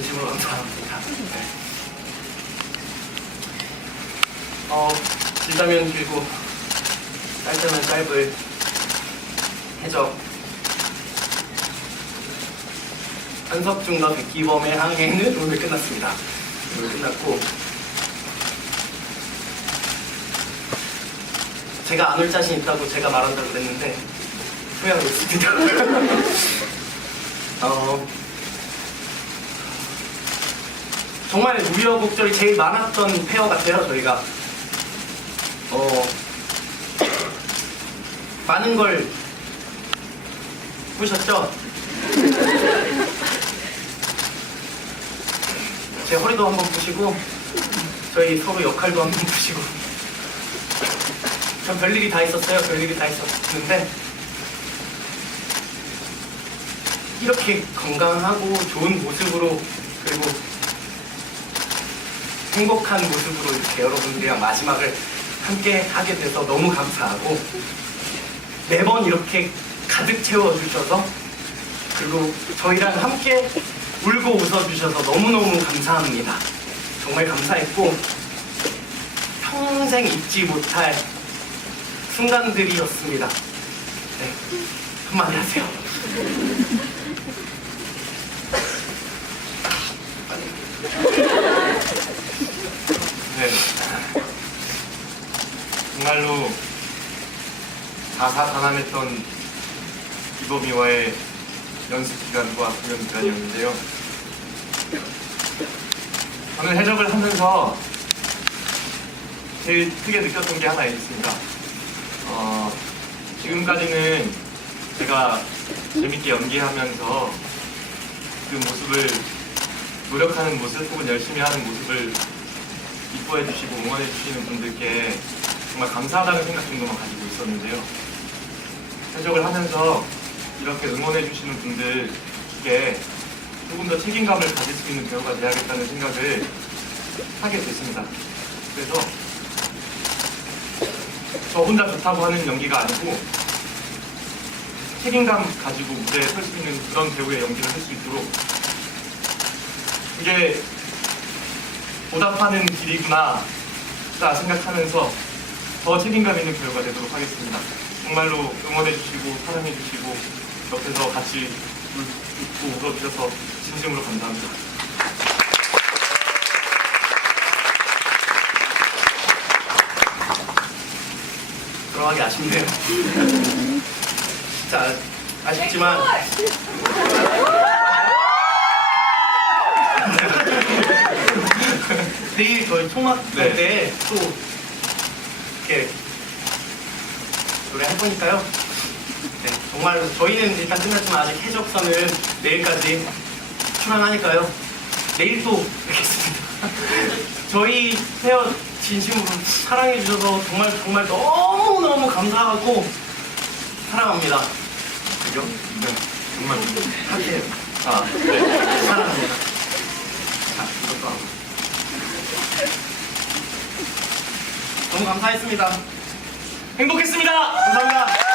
진심으로 감사합니다. 네. 어, 길다면 길고 짧다면 짧을 해적 한석중과 백기범의 항해는 오늘 끝났습니다. 오늘 끝났고 제가 안 올 자신 있다고 제가 말한다고 그랬는데 후회하고 있습니다. 어, 정말 우여곡절이 제일 많았던 페어 같아요 저희가. 어, 많은 걸 보셨죠? 제 허리도 한번 보시고 저희 서로 역할도 한번 보시고 전 별일이 다 있었어요 별일이 다 있었는데 이렇게 건강하고 좋은 모습으로 그리고 행복한 모습으로 이렇게 여러분들이랑 마지막을 함께 하게 돼서 너무 감사하고 매번 이렇게 가득 채워주셔서 그리고 저희랑 함께 울고 웃어주셔서 너무너무 감사합니다. 정말 감사했고 평생 잊지 못할 순간들이었습니다. 네, 한마디 하세요. 네. 정말로 다사다난했던 이범이와의 연습 기간과 공연 기간이었는데요. 저는 해적을 하면서 제일 크게 느꼈던 게 하나 있습니다. 어, 지금까지는 제가 재밌게 연기하면서 그 모습을 노력하는 모습 혹은 열심히 하는 모습을 이뻐해 주시고 응원해 주시는 분들께 정말 감사하다는 생각 정도만 가지고 있었는데요. 해적을 하면서 이렇게 응원해 주시는 분들께 조금 더 책임감을 가질 수 있는 배우가 돼야겠다는 생각을 하게 됐습니다. 그래서 저 혼자 좋다고 하는 연기가 아니고 책임감 가지고 무대에 설 수 있는 그런 배우의 연기를 할 수 있도록 이게 보답하는 길이구나 라 생각하면서 더 책임감 있는 배우가 되도록 하겠습니다. 정말로 응원해 주시고 사랑해 주시고 옆에서 같이 울- 웃고 울어주셔서 진심으로 감사합니다. 들어가기 아쉽네요. 진짜 아쉽지만 내일 저희 통학 네. 때또 이렇게 노래 할 거니까요. 네, 정말 저희는 일단 끝났지만 아직 해적선을 내일까지 출항하니까요. 내일 또 뵙겠습니다. 저희 페어 진심으로 사랑해 주셔서 정말 정말 너무 너무 감사하고 사랑합니다. 그죠? 네, 정말 함께 아, 네. 사랑합니다. 자, 이것도 하고. 너무 감사했습니다. 행복했습니다. 감사합니다.